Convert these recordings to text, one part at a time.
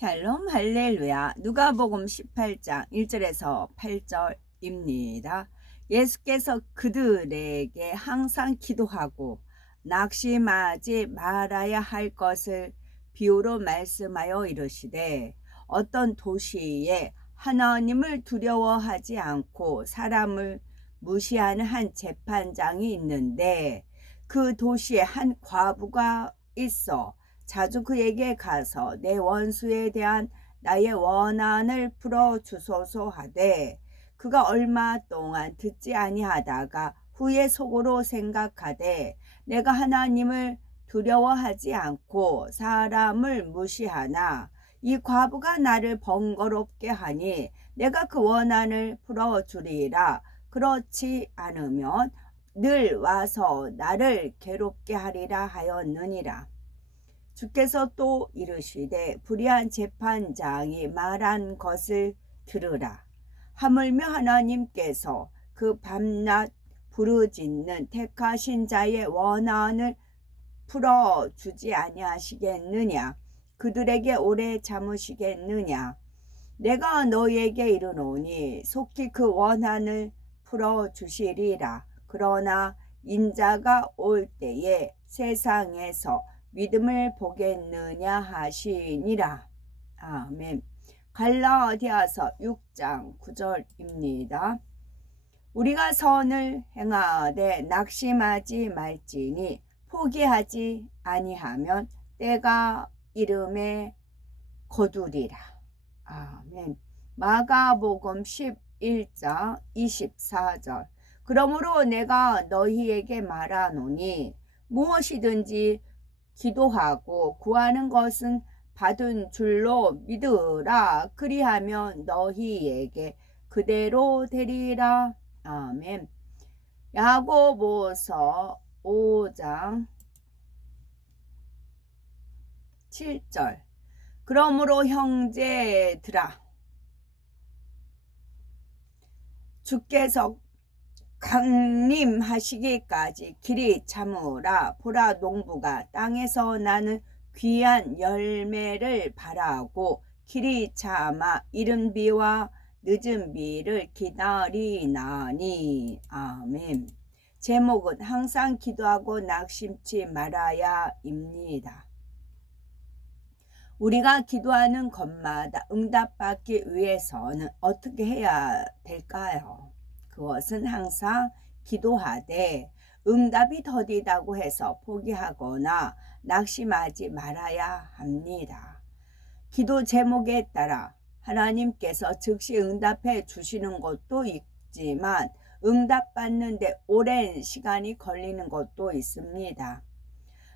샬롬 할렐루야. 누가복음 18장 1절에서 8절입니다. 예수께서 그들에게 항상 기도하고 낙심하지 말아야 할 것을 비유로 말씀하여 이르시되, 어떤 도시에 하나님을 두려워하지 않고 사람을 무시하는 한 재판장이 있는데, 그 도시에 한 과부가 있어 자주 그에게 가서 내 원수에 대한 나의 원한을 풀어주소서 하되, 그가 얼마 동안 듣지 아니하다가 후에 속으로 생각하되, 내가 하나님을 두려워하지 않고 사람을 무시하나 이 과부가 나를 번거롭게 하니 내가 그 원한을 풀어주리라. 그렇지 않으면 늘 와서 나를 괴롭게 하리라 하였느니라. 주께서 또 이르시되, 불의한 재판장이 말한 것을 들으라. 하물며 하나님께서 그 밤낮 부르짖는 택하신 자의 원한을 풀어주지 아니하시겠느냐? 그들에게 오래 참으시겠느냐? 내가 너희에게 이르노니 속히 그 원한을 풀어주시리라. 그러나 인자가 올 때에 세상에서 믿음을 보겠느냐 하시니라. 아멘. 갈라디아서 6장 9절입니다. 우리가 선을 행하되 낙심하지 말지니 포기하지 아니하면 때가 이름에 거두리라. 아멘. 마가복음 11장 24절. 그러므로 내가 너희에게 말하노니 무엇이든지 기도하고 구하는 것은 받은 줄로 믿으라. 그리하면 너희에게 그대로 되리라. 아멘. 야고보서 5장 7절. 그러므로 형제들아, 주께서 강림하시기까지 길이 참으라. 보라, 농부가 땅에서 나는 귀한 열매를 바라고 길이 참아 이른 비와 늦은 비를 기다리나니. 아멘. 제목은 항상 기도하고 낙심치 말아야입니다. 우리가 기도하는 것마다 응답받기 위해서는 어떻게 해야 될까요? 그것은 항상 기도하되 응답이 더디다고 해서 포기하거나 낙심하지 말아야 합니다. 기도 제목에 따라 하나님께서 즉시 응답해 주시는 것도 있지만 응답받는데 오랜 시간이 걸리는 것도 있습니다.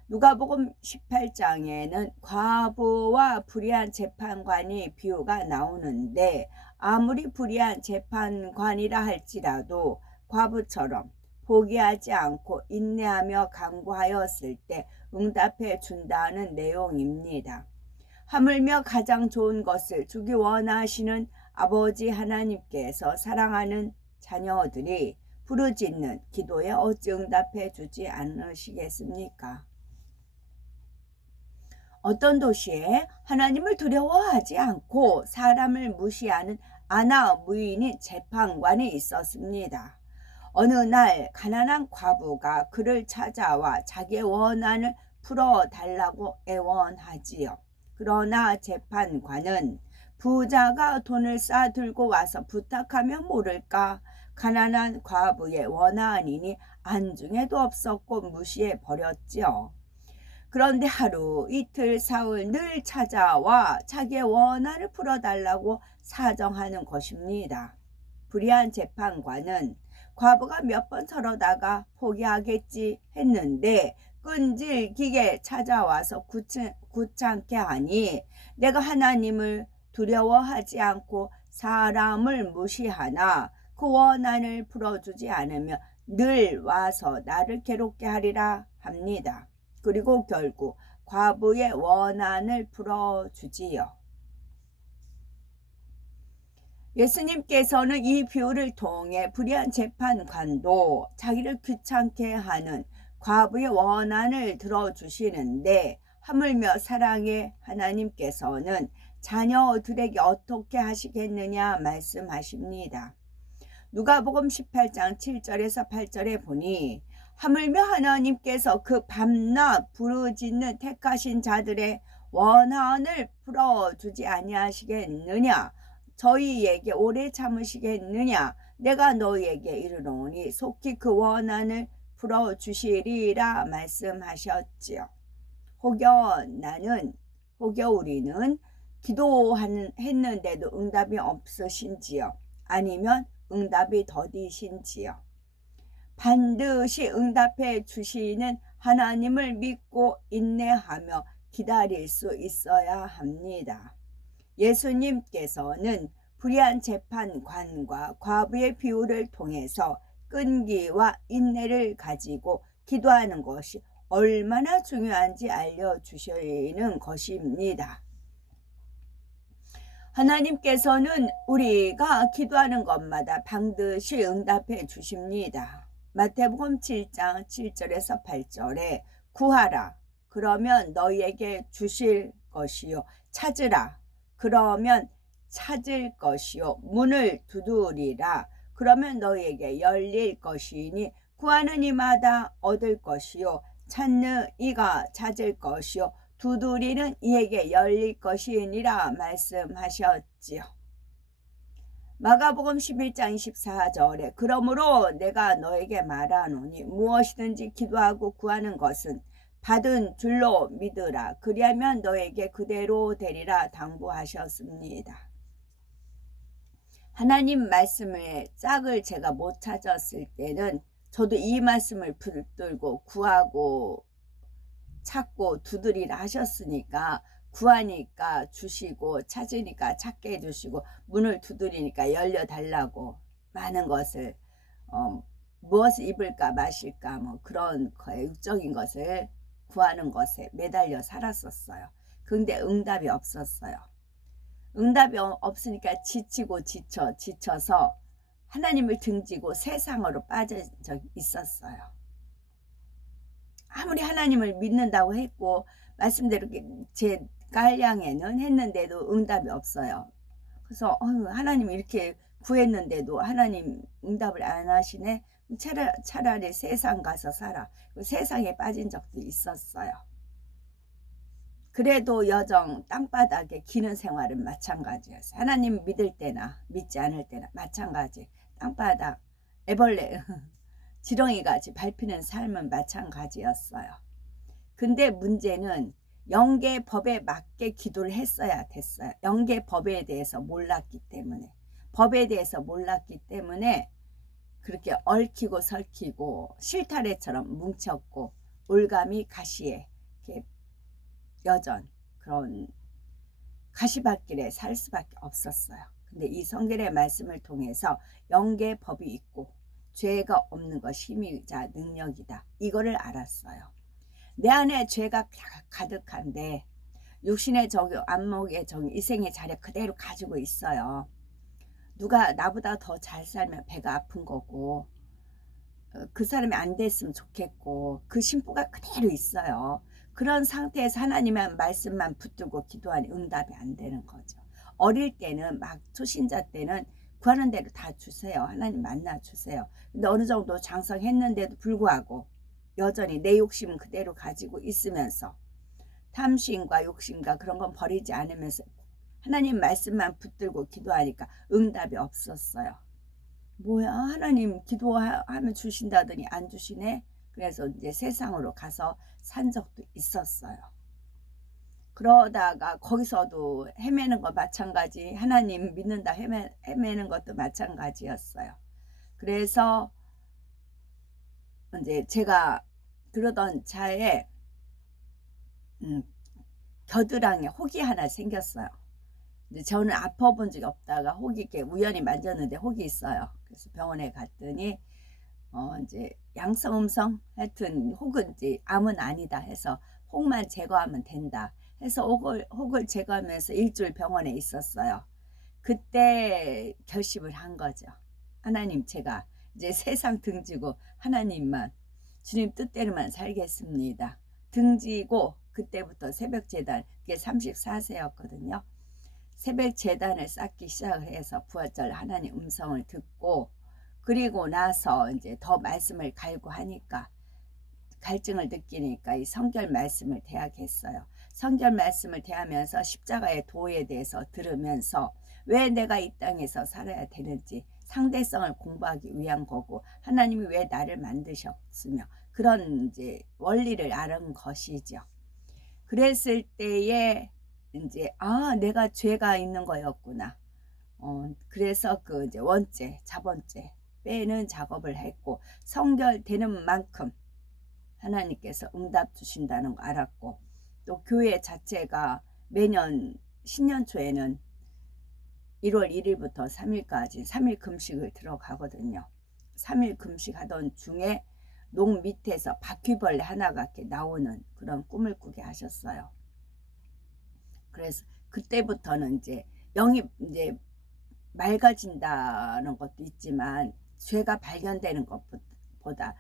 누가복음 18장에는 과부와 불의한 재판관이 비유가 나오는데, 아무리 불의한 재판관이라 할지라도 과부처럼 포기하지 않고 인내하며 간구하였을 때 응답해 준다는 내용입니다. 하물며 가장 좋은 것을 주기 원하시는 아버지 하나님께서 사랑하는 자녀들이 부르짖는 기도에 어찌 응답해 주지 않으시겠습니까? 어떤 도시에 하나님을 두려워하지 않고 사람을 무시하는 아나 무인인 재판관이 있었습니다. 어느 날 가난한 과부가 그를 찾아와 자기의 원한을 풀어달라고 애원하지요. 그러나 재판관은 부자가 돈을 싸들고 와서 부탁하면 모를까, 가난한 과부의 원한이니 안중에도 없었고 무시해 버렸지요. 그런데 하루 이틀 사흘 늘 찾아와 자기의 원한을 풀어달라고 사정하는 것입니다. 불의한 재판관은 과부가 몇 번 서러다가 포기하겠지 했는데 끈질기게 찾아와서 귀찮게 하니, 내가 하나님을 두려워하지 않고 사람을 무시하나 그 원한을 풀어주지 않으면 늘 와서 나를 괴롭게 하리라 합니다. 그리고 결국 과부의 원한을 풀어주지요. 예수님께서는 이 비유를 통해 불의한 재판관도 자기를 귀찮게 하는 과부의 원한을 들어주시는데, 하물며 사랑의 하나님께서는 자녀들에게 어떻게 하시겠느냐 말씀하십니다. 누가복음 18장 7절에서 8절에 보니 하물며 하나님께서 그 밤낮 부르짖는 택하신 자들의 원한을 풀어주지 아니하시겠느냐, 저희에게 오래 참으시겠느냐, 내가 너희에게 이르노니 속히 그 원한을 풀어주시리라 말씀하셨지요. 혹여 우리는 기도했는데도 응답이 없으신지요? 아니면 응답이 더디신지요? 반드시 응답해 주시는 하나님을 믿고 인내하며 기다릴 수 있어야 합니다. 예수님께서는 불의한 재판관과 과부의 비유를 통해서 끈기와 인내를 가지고 기도하는 것이 얼마나 중요한지 알려주시는 것입니다. 하나님께서는 우리가 기도하는 것마다 반드시 응답해 주십니다. 마태복음 7장 7절에서 8절에 구하라 그러면 너희에게 주실 것이요, 찾으라 그러면 찾을 것이요, 문을 두드리라 그러면 너희에게 열릴 것이니 구하는 이마다 얻을 것이요, 찾는 이가 찾을 것이요, 두드리는 이에게 열릴 것이니라 말씀하셨지요. 마가복음 11장 24절에 그러므로 내가 너에게 말하노니 무엇이든지 기도하고 구하는 것은 받은 줄로 믿으라 그리하면 너에게 그대로 되리라 당부하셨습니다. 하나님 말씀의 짝을 제가 못 찾았을 때는 저도 이 말씀을 붙들고 구하고 찾고 두드리라 하셨으니까 구하니까 주시고 찾으니까 찾게 해주시고 문을 두드리니까 열려달라고 많은 것을 무엇을 입을까 마실까 뭐 그런 육적인 것을 구하는 것에 매달려 살았었어요. 근데 응답이 없었어요. 응답이 없으니까 지치고 지쳐서 하나님을 등지고 세상으로 빠져 있었어요. 아무리 하나님을 믿는다고 했고 말씀대로 제 깔량에는 했는데도 응답이 없어요. 그래서 하나님 이렇게 구했는데도 하나님 응답을 안 하시네. 차라리 세상 가서 살아. 세상에 빠진 적도 있었어요. 그래도 여정 땅바닥에 기는 생활은 마찬가지였어요. 하나님 믿을 때나 믿지 않을 때나 마찬가지. 땅바닥 애벌레 지렁이같이 밟히는 삶은 마찬가지였어요. 근데 문제는 영계법에 맞게 기도를 했어야 됐어요. 영계법에 대해서 몰랐기 때문에. 법에 대해서 몰랐기 때문에 그렇게 얽히고 설키고 실타래처럼 뭉쳤고 올가미 가시에 이렇게 여전 그런 가시밭길에 살 수밖에 없었어요. 근데 이 성경의 말씀을 통해서 영계법이 있고 죄가 없는 것이 힘이자 능력이다. 이거를 알았어요. 내 안에 죄가 가득한데 육신의 적이 안목의 적이 이생의 자리 그대로 가지고 있어요. 누가 나보다 더 잘 살면 배가 아픈 거고 그 사람이 안 됐으면 좋겠고 그 심보가 그대로 있어요. 그런 상태에서 하나님의 말씀만 붙들고 기도하니 응답이 안 되는 거죠. 어릴 때는 막 초신자 때는 구하는 대로 다 주세요. 하나님 만나 주세요. 근데 어느 정도 장성했는데도 불구하고 여전히 내 욕심은 그대로 가지고 있으면서 탐심과 욕심과 그런 건 버리지 않으면서 하나님 말씀만 붙들고 기도하니까 응답이 없었어요. 뭐야 하나님 기도하면 주신다더니 안 주시네. 그래서 이제 세상으로 가서 산 적도 있었어요. 그러다가 거기서도 헤매는 거 마찬가지, 하나님 믿는다 헤매는 것도 마찬가지였어요. 그래서 이제 제가 그러던 차에 겨드랑이에 혹이 하나 생겼어요. 근데 저는 아파본 적이 없다가 혹이 이렇게 우연히 만졌는데 혹이 있어요. 그래서 병원에 갔더니 이제 양성 음성 하여튼 혹은 이제 암은 아니다 해서 혹만 제거하면 된다 해서 혹을 제거하면서 일주일 병원에 있었어요. 그때 결심을 한 거죠. 하나님 제가 이제 세상 등지고 하나님만 주님 뜻대로만 살겠습니다. 등지고 그때부터 새벽 제단, 그게 34세였거든요. 새벽 제단을 쌓기 시작을 해서 부활절 하나님 음성을 듣고, 그리고 나서 이제 더 말씀을 갈고 하니까, 갈증을 느끼니까 이 성결 말씀을 대하겠어요. 성결 말씀을 대하면서 십자가의 도에 대해서 들으면서 왜 내가 이 땅에서 살아야 되는지 상대성을 공부하기 위한 거고, 하나님이 왜 나를 만드셨으며, 그런 이제 원리를 아는 것이죠. 그랬을 때에 이제 내가 죄가 있는 거였구나. 그래서 그 이제 원죄, 자번죄 빼는 작업을 했고, 성결되는 만큼 하나님께서 응답 주신다는 거 알았고, 또 교회 자체가 매년 신년 초에는 1월 1일부터 3일까지 3일 금식을 들어가거든요. 3일 금식하던 중에 농 밑에서 바퀴벌레 하나가 이렇게 나오는 그런 꿈을 꾸게 하셨어요. 그래서 그때부터는 이제 영이 이제 맑아진다는 것도 있지만, 죄가 발견되는 것보다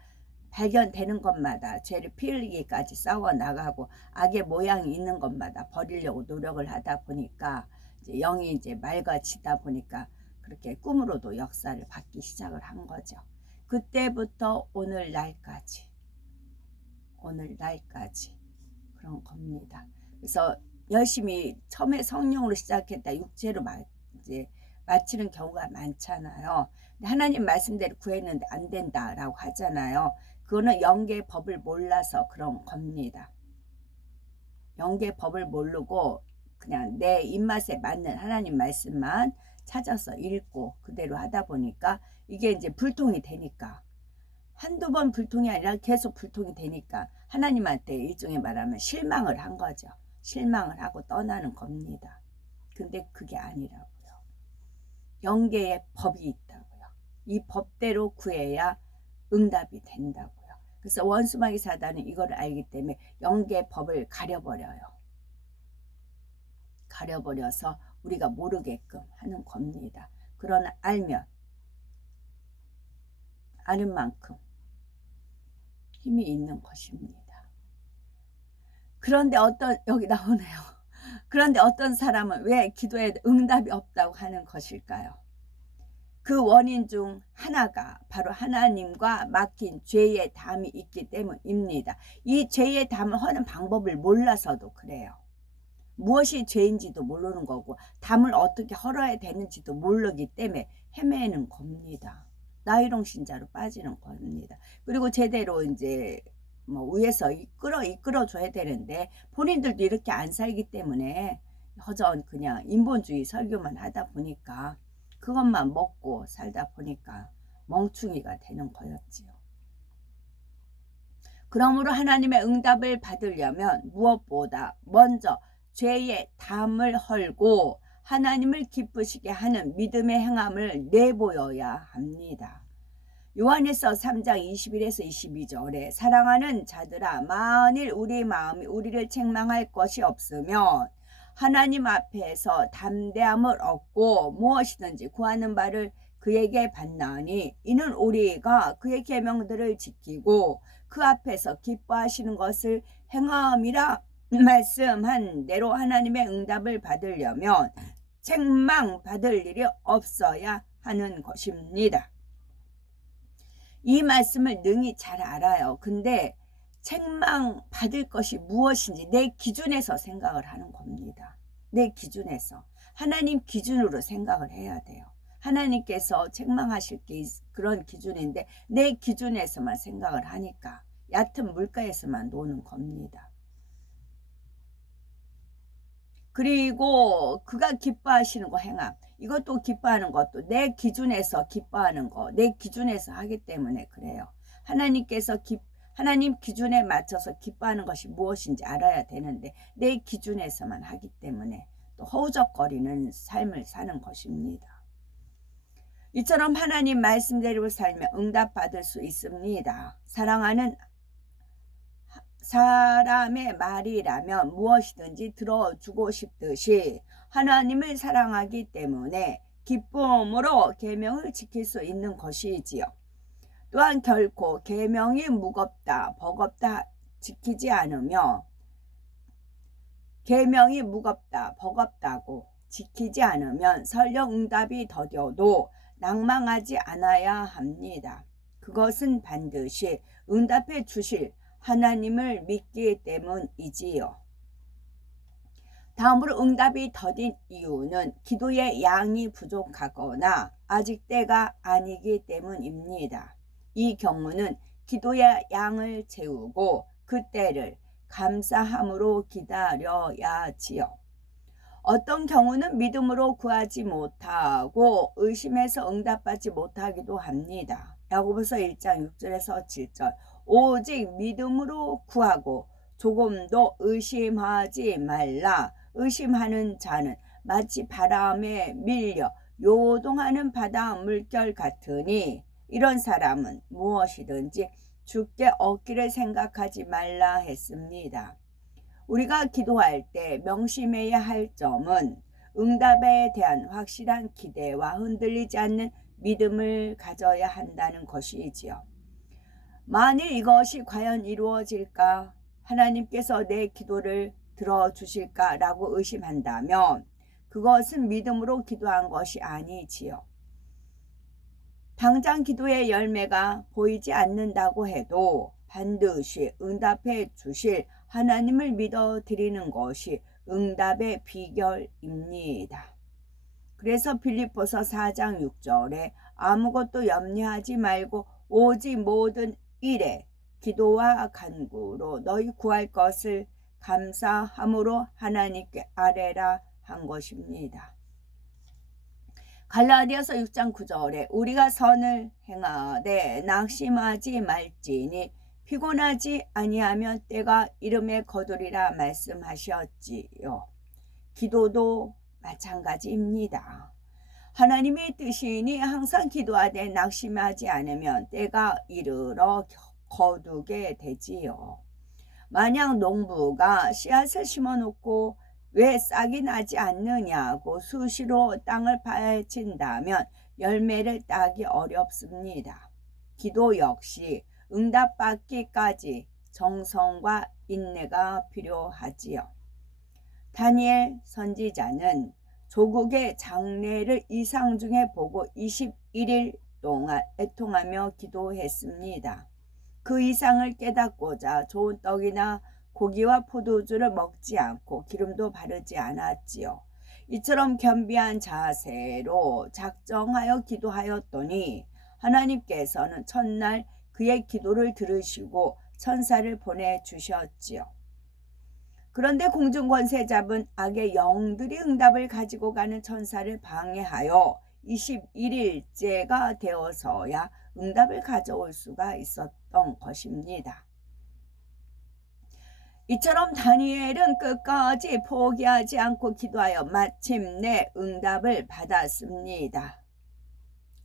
발견되는 것마다 죄를 피 흘리기까지 싸워 나가고 악의 모양이 있는 것마다 버리려고 노력을 하다 보니까 이제 영이 이제 맑아지다 보니까 그렇게 꿈으로도 역사를 받기 시작을 한 거죠. 그때부터 오늘날까지 그런 겁니다. 그래서 열심히 처음에 성령으로 시작했다 육체로 이제 마치는 경우가 많잖아요. 하나님 말씀대로 구했는데 안 된다라고 하잖아요. 그거는 영계의 법을 몰라서 그런 겁니다. 영계의 법을 모르고 그냥 내 입맛에 맞는 하나님 말씀만 찾아서 읽고 그대로 하다 보니까 이게 이제 불통이 되니까, 한두 번 불통이 아니라 계속 불통이 되니까 하나님한테 일종의 말하면 실망을 한 거죠. 실망을 하고 떠나는 겁니다. 근데 그게 아니라고요. 영계의 법이 있다고요. 이 법대로 구해야 응답이 된다고요. 그래서 원수마귀 사단은 이걸 알기 때문에 영계의 법을 가려버려요. 가려버려서 우리가 모르게끔 하는 겁니다. 그러나 알면 아는 만큼 힘이 있는 것입니다. 그런데 여기 나오네요. 그런데 어떤 사람은 왜 기도에 응답이 없다고 하는 것일까요? 그 원인 중 하나가 바로 하나님과 맡긴 죄의 담이 있기 때문입니다. 이 죄의 담을 하는 방법을 몰라서도 그래요. 무엇이 죄인지도 모르는 거고, 담을 어떻게 헐어야 되는지도 모르기 때문에 헤매는 겁니다. 나이롱 신자로 빠지는 겁니다. 그리고 제대로 이제 위에서 이끌어 줘야 되는데 본인들도 이렇게 안 살기 때문에 허전 그냥 인본주의 설교만 하다 보니까, 그것만 먹고 살다 보니까 멍충이가 되는 거였지요. 그러므로 하나님의 응답을 받으려면 무엇보다 먼저 죄의 담을 헐고 하나님을 기쁘시게 하는 믿음의 행함을 내보여야 합니다. 요한에서 3장 21에서 22절에 사랑하는 자들아, 만일 우리 마음이 우리를 책망할 것이 없으면 하나님 앞에서 담대함을 얻고 무엇이든지 구하는 바를 그에게 받나니, 이는 우리가 그의 계명들을 지키고 그 앞에서 기뻐하시는 것을 행함이라 말씀한 대로 하나님의 응답을 받으려면 책망 받을 일이 없어야 하는 것입니다. 이 말씀을 능히 잘 알아요. 근데 책망 받을 것이 무엇인지 내 기준에서 생각을 하는 겁니다. 내 기준에서, 하나님 기준으로 생각을 해야 돼요. 하나님께서 책망하실 게 그런 기준인데 내 기준에서만 생각을 하니까 얕은 물가에서만 노는 겁니다. 그리고 그가 기뻐하시는 거 행함, 이것도 기뻐하는 것도 내 기준에서 기뻐하는 거, 내 기준에서 하기 때문에 그래요. 하나님 기준에 맞춰서 기뻐하는 것이 무엇인지 알아야 되는데 내 기준에서만 하기 때문에 또 허우적거리는 삶을 사는 것입니다. 이처럼 하나님 말씀대로 살면 응답받을 수 있습니다. 사랑하는 사람의 말이라면 무엇이든지 들어주고 싶듯이 하나님을 사랑하기 때문에 기쁨으로 계명을 지킬 수 있는 것이지요. 또한 결코 계명이 무겁다, 버겁다 지키지 않으며 계명이 무겁다, 버겁다고 지키지 않으면 설령 응답이 더뎌도 낭망하지 않아야 합니다. 그것은 반드시 응답해 주실 하나님을 믿기 때문이지요. 다음으로 응답이 더딘 이유는 기도의 양이 부족하거나 아직 때가 아니기 때문입니다. 이 경우는 기도의 양을 채우고 그 때를 감사함으로 기다려야지요. 어떤 경우는 믿음으로 구하지 못하고 의심해서 응답받지 못하기도 합니다. 야고보서 1장 6절에서 7절 오직 믿음으로 구하고 조금도 의심하지 말라. 의심하는 자는 마치 바람에 밀려 요동하는 바다 물결 같으니 이런 사람은 무엇이든지 주께 얻기를 생각하지 말라 했습니다. 우리가 기도할 때 명심해야 할 점은 응답에 대한 확실한 기대와 흔들리지 않는 믿음을 가져야 한다는 것이지요. 만일 이것이 과연 이루어질까? 하나님께서 내 기도를 들어주실까라고 의심한다면 그것은 믿음으로 기도한 것이 아니지요. 당장 기도의 열매가 보이지 않는다고 해도 반드시 응답해 주실 하나님을 믿어 드리는 것이 응답의 비결입니다. 그래서 빌립보서 4장 6절에 아무것도 염려하지 말고 오직 모든 일에 기도와 간구로 너희 구할 것을 감사함으로 하나님께 아뢰라 한 것입니다. 갈라디아서 6장 9절에 우리가 선을 행하되 낙심하지 말지니 피곤하지 아니하면 때가 이름에 거두리라 말씀하셨지요. 기도도 마찬가지입니다. 하나님의 뜻이니 항상 기도하되 낙심하지 않으면 때가 이르러 거두게 되지요. 만약 농부가 씨앗을 심어놓고 왜 싹이 나지 않느냐고 수시로 땅을 파헤친다면 열매를 따기 어렵습니다. 기도 역시 응답받기까지 정성과 인내가 필요하지요. 다니엘 선지자는 조국의 장래를 이상 중에 보고 21일 동안 애통하며 기도했습니다. 그 이상을 깨닫고자 좋은 떡이나 고기와 포도주를 먹지 않고 기름도 바르지 않았지요. 이처럼 겸비한 자세로 작정하여 기도하였더니 하나님께서는 첫날 그의 기도를 들으시고 천사를 보내주셨지요. 그런데 공중 권세 잡은 악의 영들이 응답을 가지고 가는 천사를 방해하여 21일째가 되어서야 응답을 가져올 수가 있었던 것입니다. 이처럼 다니엘은 끝까지 포기하지 않고 기도하여 마침내 응답을 받았습니다.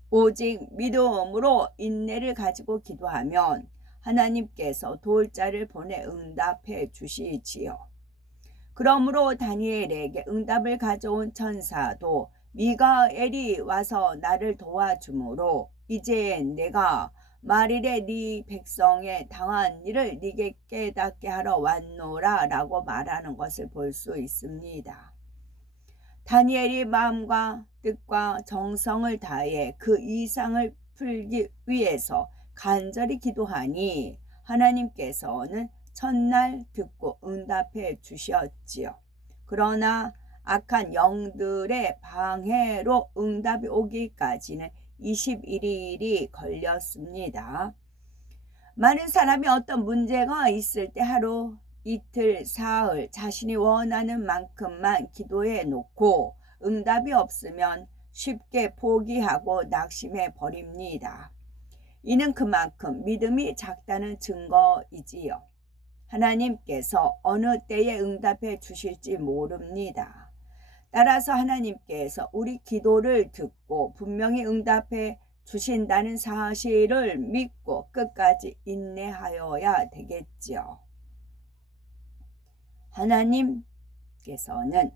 오직 믿음으로 인내를 가지고 기도하면 하나님께서 도울 자를 보내 응답해 주시지요. 그러므로 다니엘에게 응답을 가져온 천사도 미가엘이 와서 나를 도와주므로 이제 내가 말일에 네 백성의 당한 일을 네게 깨닫게 하러 왔노라 라고 말하는 것을 볼 수 있습니다. 다니엘이 마음과 뜻과 정성을 다해 그 이상을 풀기 위해서 간절히 기도하니 하나님께서는 첫날 듣고 응답해 주셨지요. 그러나 악한 영들의 방해로 응답이 오기까지는 21일이 걸렸습니다. 많은 사람이 어떤 문제가 있을 때 하루, 이틀, 사흘 자신이 원하는 만큼만 기도해 놓고 응답이 없으면 쉽게 포기하고 낙심해 버립니다. 이는 그만큼 믿음이 작다는 증거이지요. 하나님께서 어느 때에 응답해 주실지 모릅니다. 따라서 하나님께서 우리 기도를 듣고 분명히 응답해 주신다는 사실을 믿고 끝까지 인내하여야 되겠지요.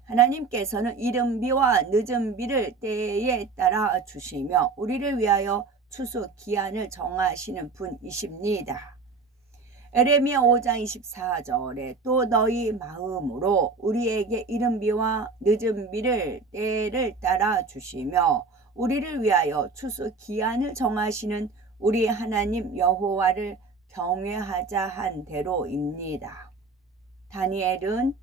하나님께서는 이른 비와 늦은 비를 때에 따라 주시며 우리를 위하여 추수 기한을 정하시는 분이십니다. 에레미야 5장 24절에 또 너희 마음으로 우리에게 이른 비와 늦은 비를 때를 따라 주시며 우리를 위하여 추수 기한을 정하시는 우리 하나님 여호와를 경외하자 한 대로입니다. 다니엘은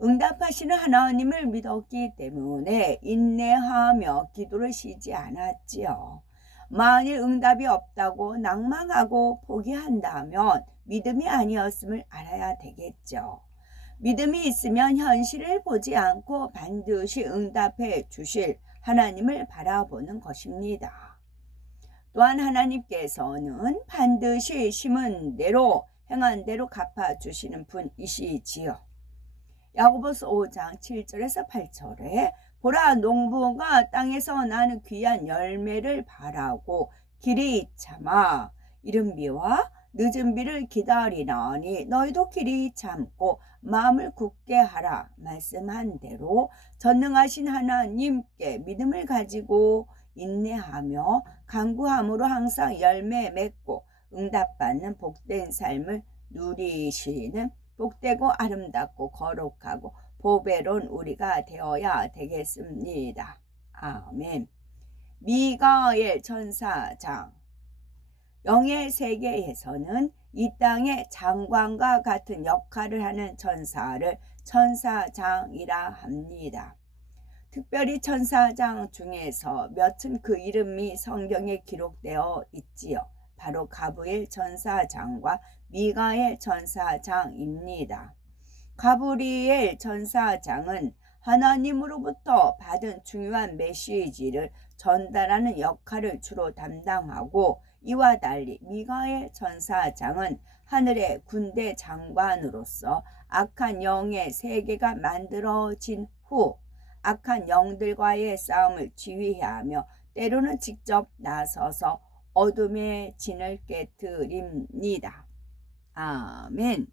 응답하시는 하나님을 믿었기 때문에 인내하며 기도를 쉬지 않았지요. 만일 응답이 없다고 낭망하고 포기한다면 믿음이 아니었음을 알아야 되겠죠. 믿음이 있으면 현실을 보지 않고 반드시 응답해 주실 하나님을 바라보는 것입니다. 또한 하나님께서는 반드시 심은 대로 행한 대로 갚아주시는 분이시지요. 야고보서 5장 7절에서 8절에 보라 농부가 땅에서 나는 귀한 열매를 바라고 길이 참아 이른 비와 늦은 비를 기다리나니 너희도 길이 참고 마음을 굳게 하라 말씀한 대로 전능하신 하나님께 믿음을 가지고 인내하며 간구함으로 항상 열매 맺고 응답받는 복된 삶을 누리시는 복되고 아름답고 거룩하고 보배로운 우리가 되어야 되겠습니다. 아멘. 미가엘 천사장. 영의 세계에서는 이 땅의 장관과 같은 역할을 하는 천사를 천사장이라 합니다. 특별히 천사장 중에서 몇은 그 이름이 성경에 기록되어 있지요. 바로 가브리엘 천사장과 미가엘 천사장입니다. 가브리엘 천사장은 하나님으로부터 받은 중요한 메시지를 전달하는 역할을 주로 담당하고 이와 달리 미가엘 천사장은 하늘의 군대 장관으로서 악한 영의 세계가 만들어진 후 악한 영들과의 싸움을 지휘하며 때로는 직접 나서서 어둠의 진을 깨뜨립니다. 아멘.